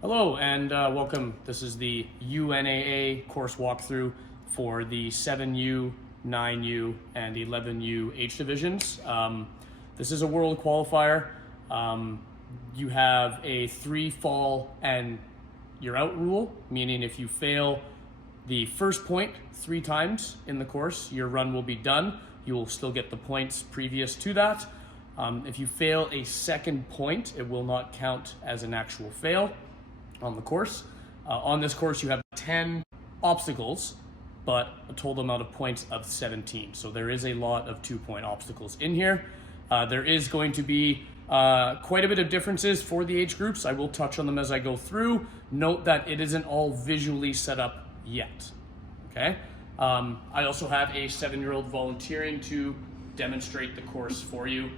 Hello and welcome. This is the UNAA course walkthrough for the 7U, 9U, and 11U H divisions. This is a world qualifier. You have a 3 fall and you're out rule, meaning if you fail the first point 3 times in the course, your run will be done. You will still get the points previous to that. If you fail a second point, it will not count as an actual fail on the course. On this course, you have 10 obstacles, but a total amount of points of 17. So there is a lot of 2-point obstacles in here. There is going to be quite a bit of differences for the age groups. I will touch on them as I go through. Note that it isn't all visually set up yet, okay? I also have a 7-year-old volunteering to demonstrate the course for you.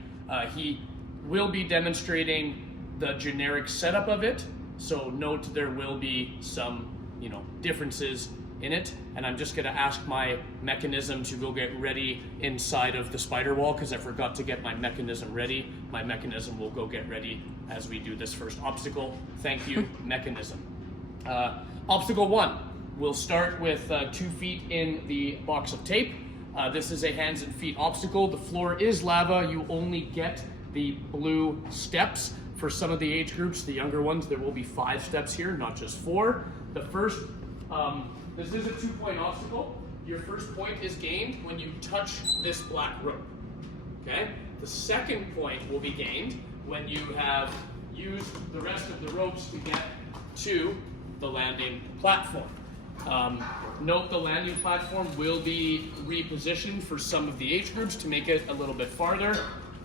He will be demonstrating the generic setup of it. So note there will be some, differences in it, and I'm just gonna ask my mechanism to go get ready inside of the spider wall because I forgot to get my mechanism ready. My mechanism will go get ready as we do this first obstacle. Thank you, mechanism. Obstacle 1, we'll start with 2 feet in the box of tape. This is a hands and feet obstacle. The floor is lava. You only get the blue steps. For some of the age groups, the younger ones, there will be 5 steps here, not just 4. The first, this is a 2-point obstacle. Your first point is gained when you touch this black rope, okay? The second point will be gained when you have used the rest of the ropes to get to the landing platform. Note the landing platform will be repositioned for some of the age groups to make it a little bit farther.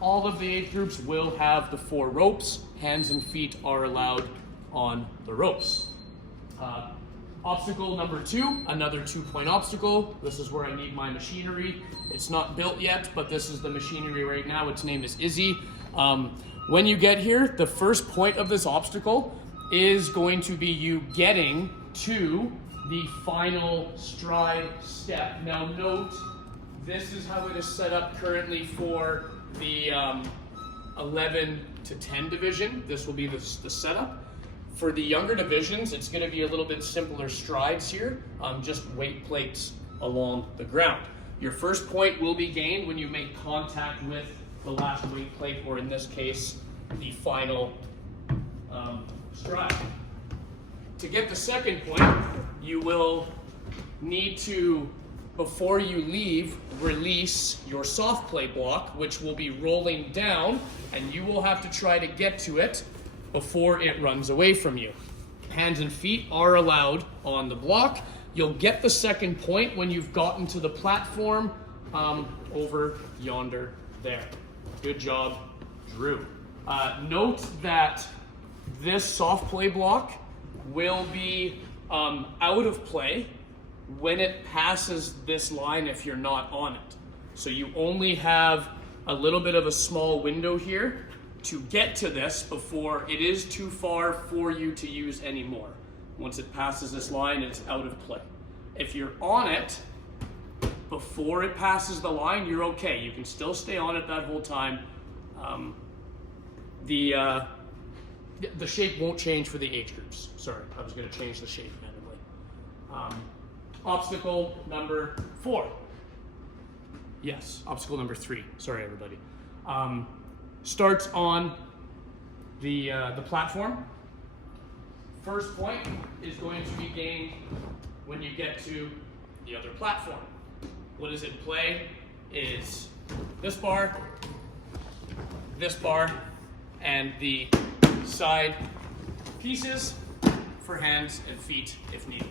All of the age groups will have the 4 ropes. Hands and feet are allowed on the ropes. Obstacle number 2, another 2-point obstacle. This is where I need my machinery. It's not built yet, but this is the machinery right now. Its name is Izzy. When you get here, the first point of this obstacle is going to be you getting to the final stride step. Now note, this is how it is set up currently for the 11 to 10 division. This will be the setup. For the younger divisions, it's going to be a little bit simpler strides here, just weight plates along the ground. Your first point will be gained when you make contact with the last weight plate, or in this case, the final stride. To get the second point, you will need to, before you leave, release your soft play block, which will be rolling down, and you will have to try to get to it before it runs away from you. Hands and feet are allowed on the block. You'll get the second point when you've gotten to the platform over yonder there. Good job, Drew. Note that this soft play block will be out of play when it passes this line if you're not on it. So you only have a little bit of a small window here to get to this before it is too far for you to use anymore. Once it passes this line, it's out of play. If you're on it before it passes the line, you're okay. You can still stay on it that whole time. The shape won't change for the age groups. Sorry, I was going to change the shape randomly. Obstacle number 4. Yes, obstacle number 3. Sorry, everybody. Starts on the platform. First point is going to be gained when you get to the other platform. What is in play is this bar, and the side pieces for hands and feet if needed.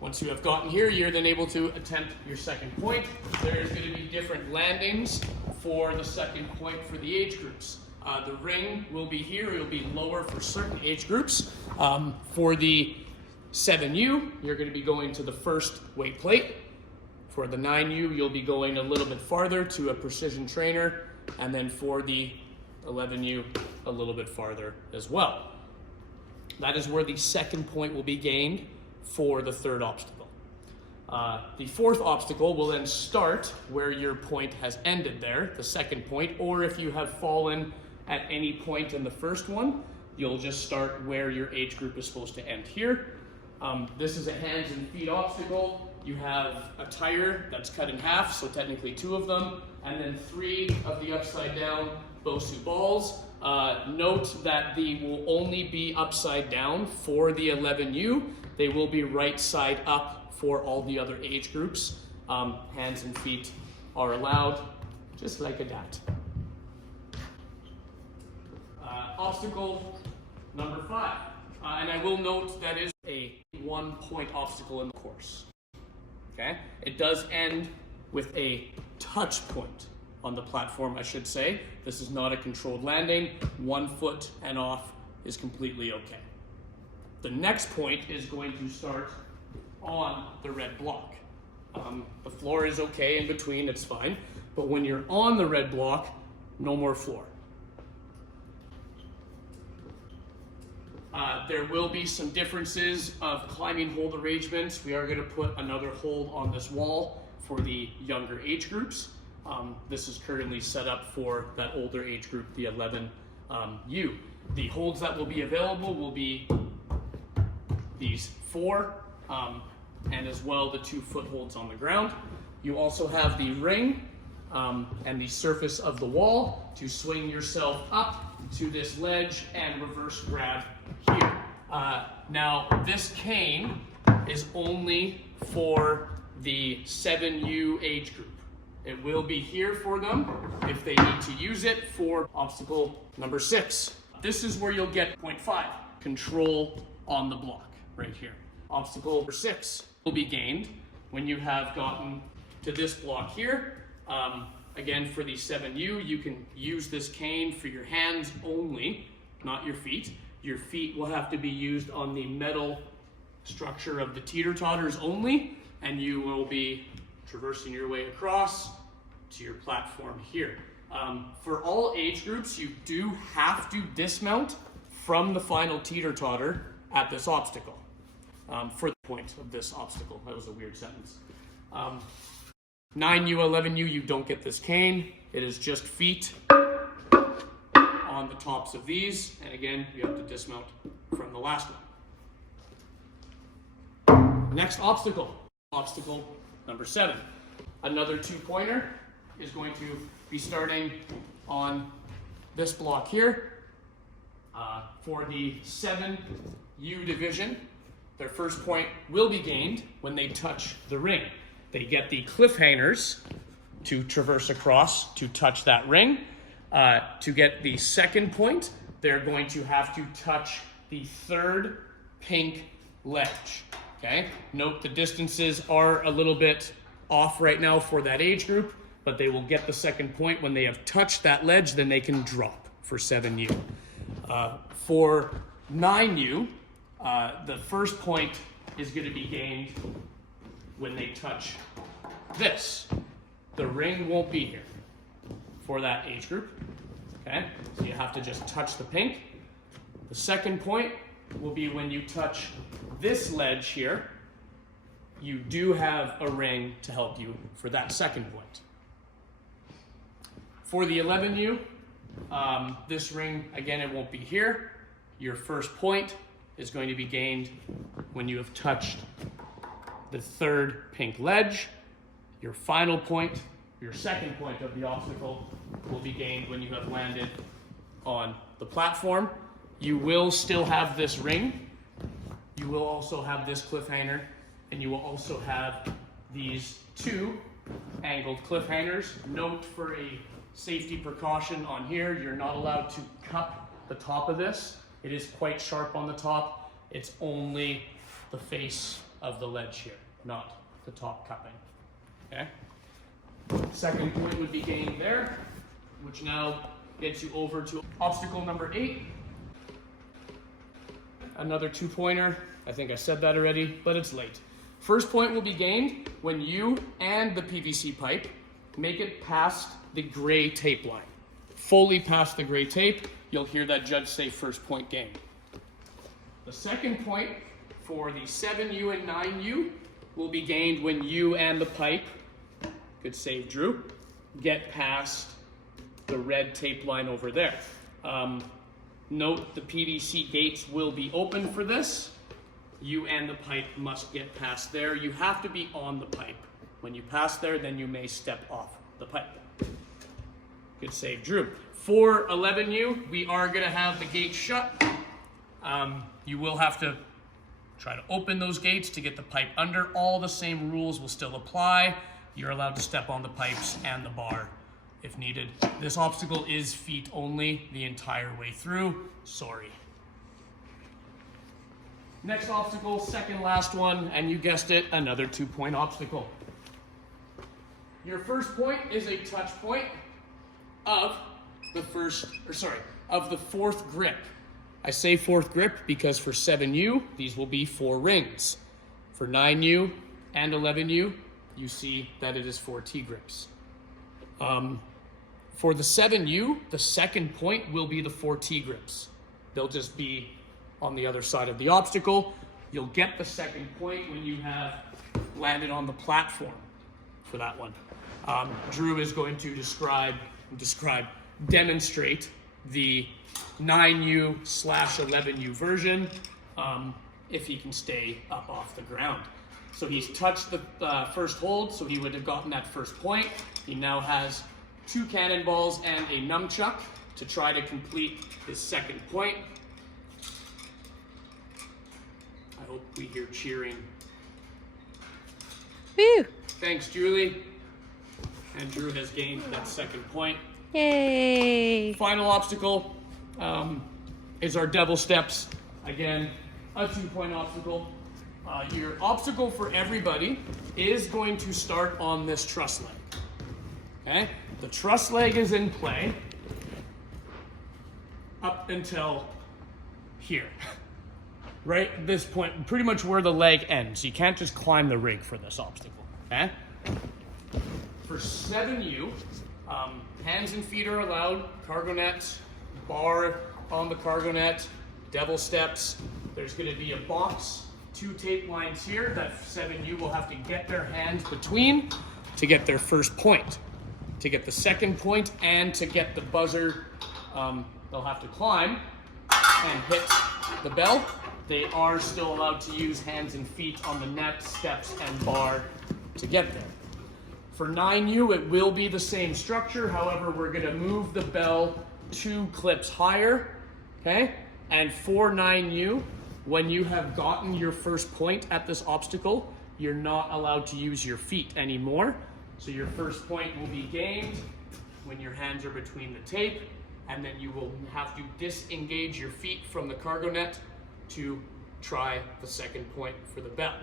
Once you have gotten here, you're then able to attempt your second point. There's going to be different landings for the second point for the age groups. The ring will be here. It will be lower for certain age groups. For the 7U, you're going to be going to the first weight plate. For the 9U, you'll be going a little bit farther to a precision trainer. And then for the 11U, a little bit farther as well. That is where the second point will be gained for the third obstacle. The fourth obstacle will then start where your point has ended there, the second point, or if you have fallen at any point in the first one. You'll just start where your age group is supposed to end here. This is a hands and feet obstacle. You have a tire that's cut in half, so technically 2 of them, and then 3 of the upside down Bosu balls. Note that they will only be upside down for the 11U. They will be right side up for all the other age groups. Hands and feet are allowed, just like a dat. Obstacle number 5. And I will note that is a 1-point obstacle in the course. Okay? It does end with a touch point on the platform, I should say. This is not a controlled landing. 1 foot and off is completely okay. The next point is going to start on the red block. The floor is okay in between, it's fine. But when you're on the red block, no more floor. There will be some differences of climbing hold arrangements. We are going to put another hold on this wall for the younger age groups. This is currently set up for that older age group, the 11U. The holds that will be available will be these 4, and as well the 2 footholds on the ground. You also have the ring and the surface of the wall to swing yourself up to this ledge and reverse grab here. Now this cane is only for the 7U age group. It will be here for them if they need to use it for obstacle number 6. This is where you'll get 0.5, control on the block right here. Obstacle number 6 will be gained when you have gotten to this block here. Again, for the 7U, you can use this cane for your hands only, not your feet. Your feet will have to be used on the metal structure of the teeter-totters only, and you will be traversing your way across to your platform here. For all age groups, you do have to dismount from the final teeter-totter at this obstacle. For the point of this obstacle, that was a weird sentence. 9U, 11U, you don't get this cane. It is just feet on the tops of these. And again, you have to dismount from the last one. Next obstacle, obstacle number 7. Another 2-pointer is going to be starting on this block here. For the 7U division, their first point will be gained when they touch the ring. They get the cliffhangers to traverse across to touch that ring. To get the second point, they're going to have to touch the 3rd pink ledge. Okay? Note the distances are a little bit off right now for that age group, but they will get the second point when they have touched that ledge, then they can drop for 7U. For 9U, the first point is going to be gained when they touch this. The ring won't be here for that age group. Okay, so you have to just touch the pink. The second point will be when you touch this ledge here. You do have a ring to help you for that second point. For the 11U, this ring, again, it won't be here. Your first point is going to be gained when you have touched the 3rd pink ledge. Your final point, your second point of the obstacle, will be gained when you have landed on the platform. You will still have this ring. You will also have this cliffhanger, and you will also have these 2 angled cliffhangers. Note for a safety precaution on here, you're not allowed to cup the top of this. It is quite sharp on the top. It's only the face of the ledge here, not the top cupping. Okay? Second point would be gained there, which now gets you over to obstacle number 8. Another 2-pointer. I think I said that already, but it's late. First point will be gained when you and the PVC pipe make it past the gray tape line. Fully past the gray tape, you'll hear that judge say first point gained. The second point for the 7U and 9U will be gained when you and the pipe, good save Drew, get past the red tape line over there. Note the PVC gates will be open for this. You and the pipe must get past there. You have to be on the pipe. When you pass there, then you may step off the pipe. Good save, Drew. For 11U, we are going to have the gate shut. You will have to try to open those gates to get the pipe under. All the same rules will still apply. You're allowed to step on the pipes and the bar if needed. This obstacle is feet only the entire way through. Sorry. Next obstacle, second last one, and you guessed it, another 2-point obstacle. Your first point is a touch point of the fourth grip. I say fourth grip because for 7U, these will be 4 rings. For 9U and 11U, you see that it is 4 T-grips. For the 7U, the second point will be the 4 T-grips. They'll just be on the other side of the obstacle. You'll get the second point when you have landed on the platform for that one. Drew is going to demonstrate the 9U/11U version if he can stay up off the ground. So he's touched the first hold, so he would have gotten that first point. He now has 2 cannonballs and a nunchuck to try to complete his second point. I hope we hear cheering. Woo! Thanks, Julie. And Drew has gained that second point. Yay! Final obstacle is our devil steps. Again, a 2-point obstacle. Your obstacle for everybody is going to start on this truss leg. Okay? The truss leg is in play up until here. Right at this point, pretty much where the leg ends. You can't just climb the rig for this obstacle. Okay? For 7U, hands and feet are allowed, cargo net, bar on the cargo net, devil steps. There's going to be a box, 2 tape lines here that 7U will have to get their hands between to get their first point. To get the second point and to get the buzzer, they'll have to climb and hit the bell. They are still allowed to use hands and feet on the net, steps, and bar to get there. For 9U, it will be the same structure. However, we're going to move the bell 2 clips higher. Okay? And for 9U, when you have gotten your first point at this obstacle, you're not allowed to use your feet anymore. So your first point will be gained when your hands are between the tape, and then you will have to disengage your feet from the cargo net to try the second point for the bell.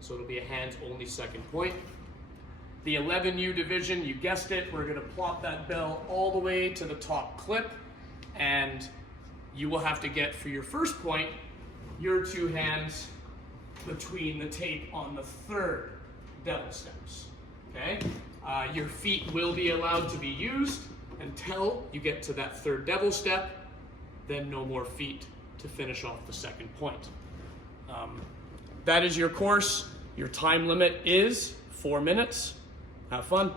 So it'll be a hands-only second point. The 11U division, you guessed it, we're going to plop that bell all the way to the top clip, and you will have to get, for your first point, your 2 hands between the tape on the 3rd devil steps. Okay? Your feet will be allowed to be used until you get to that 3rd devil step, then no more feet to finish off the second point. That is your course. Your time limit is 4 minutes. Have fun.